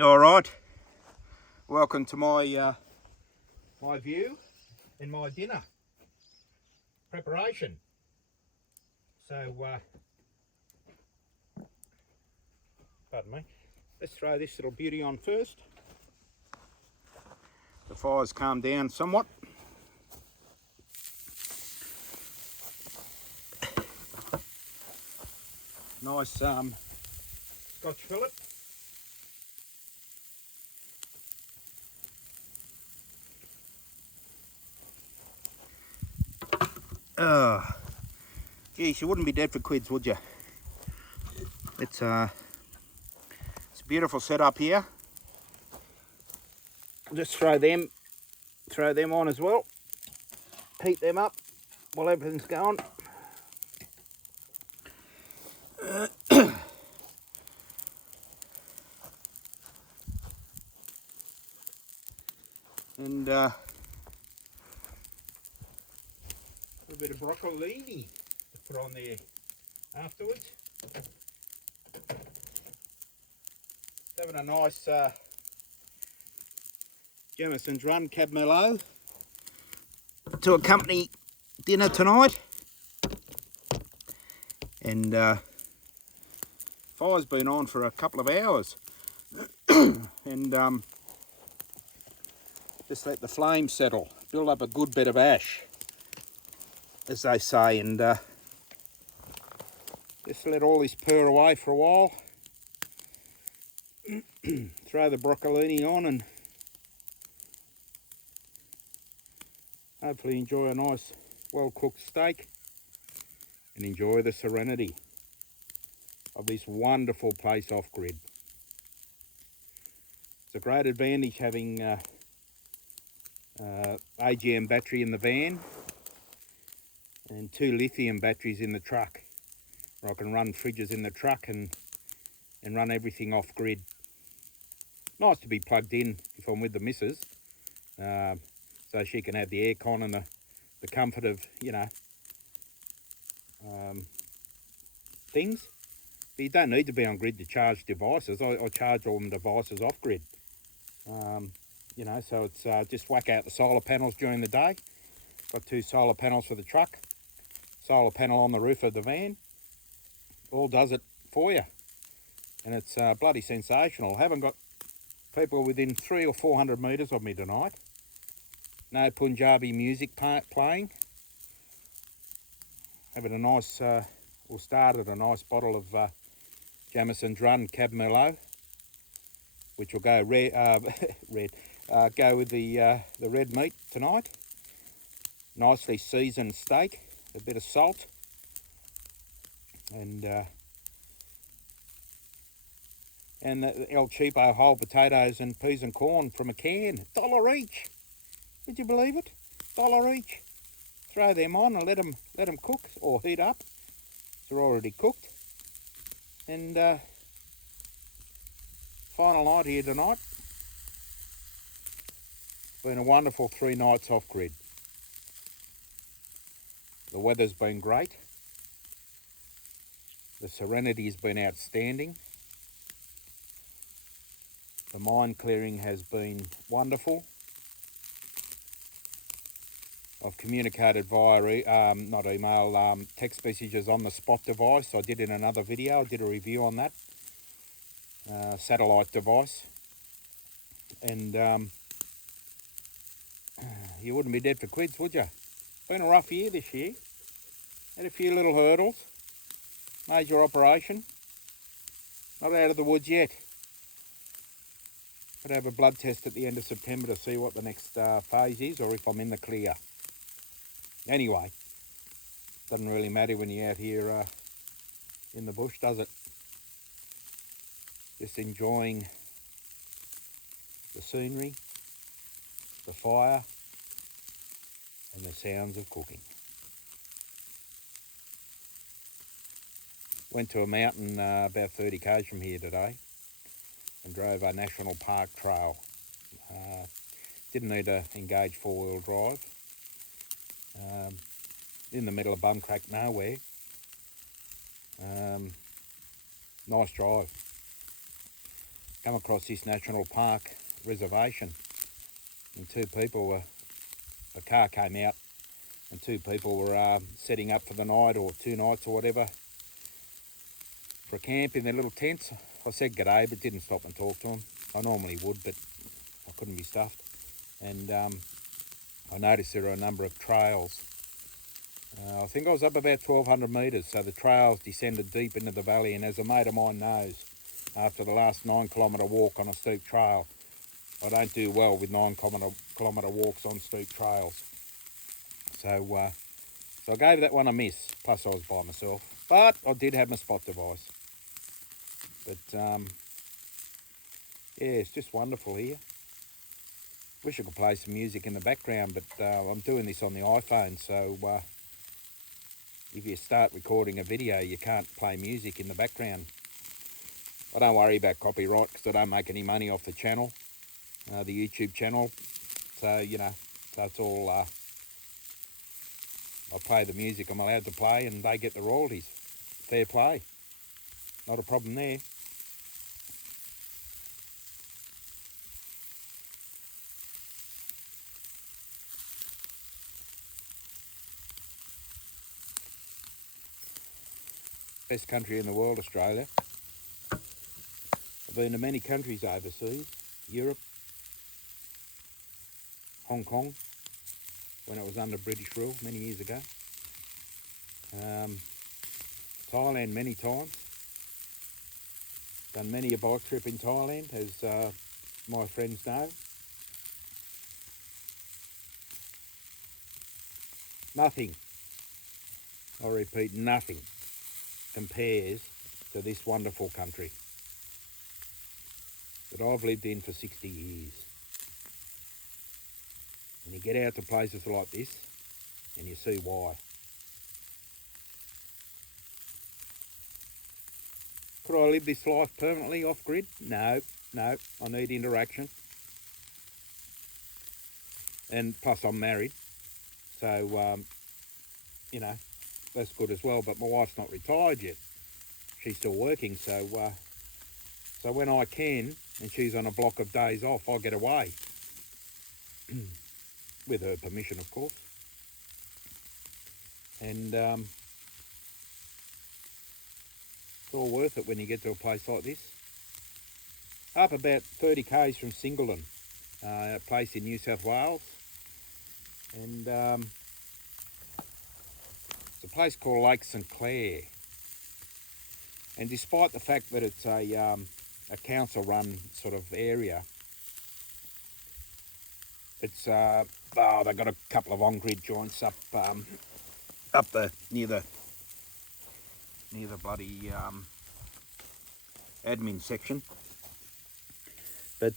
All right, welcome to my my view and my dinner preparation. So, pardon me, let's throw this little beauty on first. The fire's calmed down somewhat. Nice Scotch fillet. Geez, you wouldn't be dead for quids, would you? It's a beautiful setup here. Just throw them on as well. Heat them up while everything's going. And a bit of broccolini to put on there afterwards. Having a nice Jamison's Run Cab Merlot to accompany dinner tonight. And fire's been on for a couple of hours. And just let the flames settle, build up a good bit of ash, as they say, and just let all this purr away for a while. Throw the broccolini on and hopefully enjoy a nice well cooked steak and enjoy the serenity of this wonderful place off grid. It's a great advantage having AGM battery in the van and 2 lithium batteries in the truck, where I can run fridges in the truck and run everything off grid. Nice to be plugged in if I'm with the missus, so she can have the aircon and the comfort of, you know, things. But you don't need to be on grid to charge devices. I charge all my devices off grid. You know, so it's just whack out the solar panels during the day. Got 2 solar panels for the truck, solar panel on the roof of the van. All does it for you, and it's bloody sensational. Haven't got people within 300 or 400 metres of me tonight. No Punjabi music playing. Having a nice, or started a nice bottle of Jamison's Run Cab Merlot, which will go go with the red meat tonight. Nicely seasoned steak, a bit of salt, and the El Cheapo whole potatoes and peas and corn from a can, $1 each. Would you believe it? $1 each. Throw them on and let them cook or heat up. They're already cooked. And final night here tonight. Been a wonderful 3 nights off grid. The weather's been great. The serenity's been outstanding. The mind clearing has been wonderful. I've communicated via, not email, text messages on the Spot device. I did in another video, I did a review on that. Satellite device. And you wouldn't be dead for quids, would you? Been a rough year this year. Had a few little hurdles. Major operation. Not out of the woods yet. Got to have a blood test at the end of September to see what the next phase is, or if I'm in the clear. Anyway, doesn't really matter when you're out here in the bush, does it? Just enjoying the scenery, the fire, and the sounds of cooking. Went to a mountain about 30 k's from here today and drove a national park trail. Didn't need to engage 4-wheel drive. In the middle of bumcrack nowhere. Nice drive. come across this national park reservation, and a car came out, and two people were setting up for the night, or 2 nights or whatever, for a camp in their little tents. I said g'day, but didn't stop and talk to them. I normally would, but I couldn't be stuffed. And I noticed there are a number of trails. I think I was up about 1,200 metres, so the trails descended deep into the valley, and as a mate of mine knows, after the last 9-kilometre walk on a steep trail, I don't do well with 9-kilometre walks on steep trails. So I gave that one a miss, plus I was by myself. But I did have my spot device. But yeah, it's just wonderful here. Wish I could play some music in the background, but I'm doing this on the iPhone, so if you start recording a video, you can't play music in the background. I don't worry about copyright because I don't make any money off the channel, the YouTube channel. So, you know, that's all. I play the music I'm allowed to play and they get the royalties. Fair play. Not a problem there. Best country in the world, Australia. I've been to many countries overseas. Europe, Hong Kong, when it was under British rule many years ago. Thailand many times. Done many a bike trip in Thailand, as my friends know. Nothing, I repeat, nothing compares to this wonderful country that I've lived in for 60 years. And you get out to places like this and you see why. Could I live this life permanently off-grid? No, I need interaction. And plus I'm married, so, you know, that's good as well. But my wife's not retired yet. She's still working, so when I can, and she's on a block of days off, I get away. With her permission, of course. And it's all worth it when you get to a place like this. Up about 30 k's from Singleton, a place in New South Wales. And it's a place called Lake St Clair. And despite the fact that it's a council-run sort of area, it's they've got a couple of on-grid joints up near the bloody admin section. But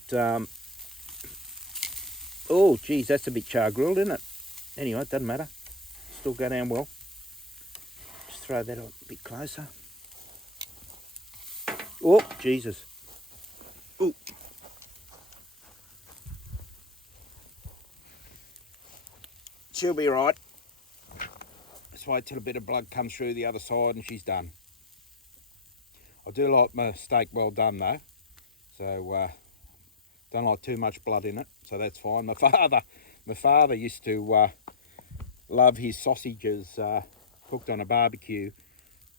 oh geez, that's a bit char grilled, isn't it? Anyway, it doesn't matter. Still go down well. Just throw that a bit closer. Oh Jesus. Ooh. She'll be right. Just wait till a bit of blood comes through the other side and she's done. I do like my steak well done though, so don't like too much blood in it, so that's fine. My father used to love his sausages cooked on a barbecue,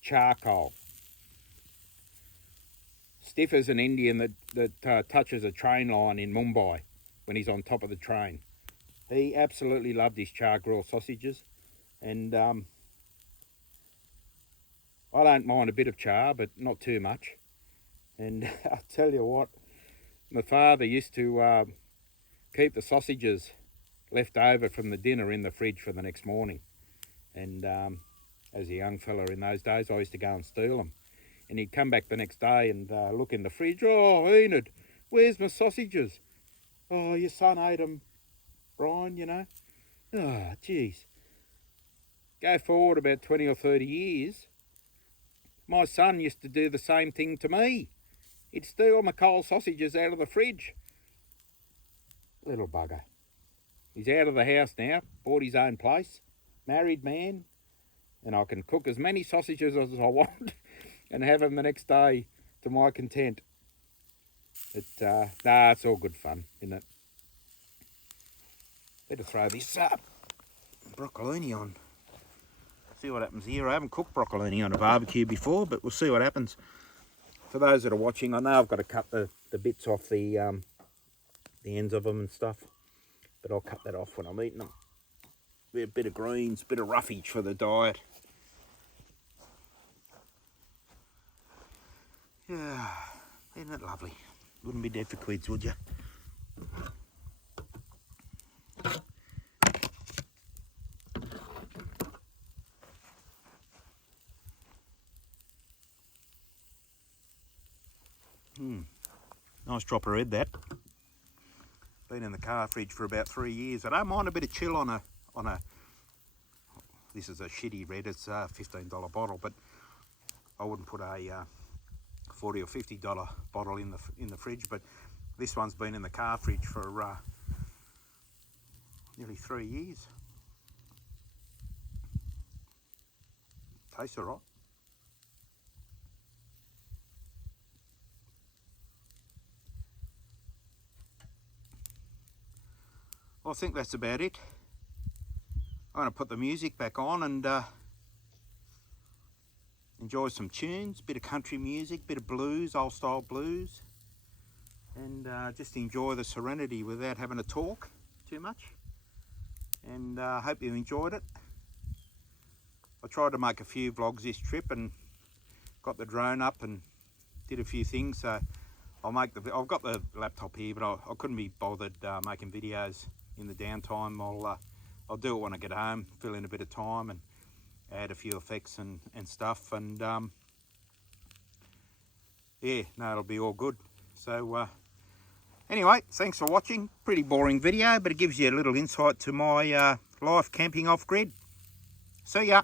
charcoal. Stiff as an Indian that touches a train line in Mumbai when he's on top of the train. He absolutely loved his char grilled sausages, and I don't mind a bit of char, but not too much. And I'll tell you what, my father used to keep the sausages left over from the dinner in the fridge for the next morning. And as a young fella in those days, I used to go and steal them. And he'd come back the next day and look in the fridge. Oh, Enid, where's my sausages? Oh, your son ate them, Brian, you know. Oh, geez. Go forward about 20 or 30 years, my son used to do the same thing to me. He'd steal my cold sausages out of the fridge. Little bugger. He's out of the house now, bought his own place, married man, and I can cook as many sausages as I want and have them the next day to my content. Nah, it's all good fun, isn't it? Better throw this broccolini on. See what happens here. I haven't cooked broccolini on a barbecue before, but we'll see what happens. For those that are watching, I know I've got to cut the bits off the ends of them and stuff, but I'll cut that off when I'm eating them. Be a bit of greens, bit of roughage for the diet. Yeah, isn't it lovely? Wouldn't be dead for quids, would you? Nice dropper head, that. Been in the car fridge for about 3 years. I don't mind a bit of chill on a. This is a shitty red. It's a $15 bottle, but I wouldn't put a $40 or $50 bottle in the fridge. But this one's been in the car fridge for nearly 3 years. Tastes alright. Well, I think that's about it. I'm going to put the music back on and enjoy some tunes, bit of country music, bit of blues, old style blues, and just enjoy the serenity without having to talk too much. And I hope you enjoyed it. I tried to make a few vlogs this trip and got the drone up and did a few things. So I've got the laptop here, but I couldn't be bothered making videos in the downtime. I'll do it when I get home, fill in a bit of time and add a few effects and stuff. And yeah, no, it'll be all good. So anyway, thanks for watching. Pretty boring video, but it gives you a little insight to my life camping off grid. See ya.